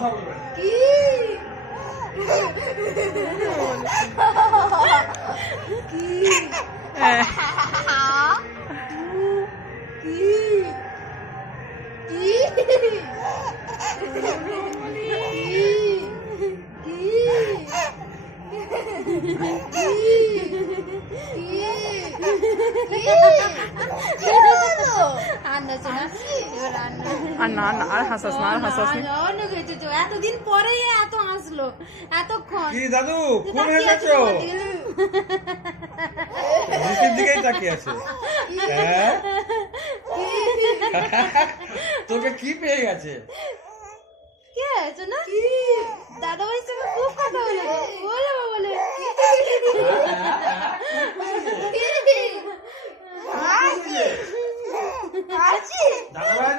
কথা বলবে না। কি কি হ্যাঁ। আর না না আর হাসাস না আর হাসাস না। এতদিন পরে এত হাসলো এতক্ষণ কি দাদু খুব হেসেছো, নিচের দিকেই তাকিয়ে আছে। হ্যাঁ তোকে কি পেয়ে গেছে? কে আছে না দাদা ভাইয়ের সঙ্গে খুব কথা বলে বলে বলে দাদা ভাই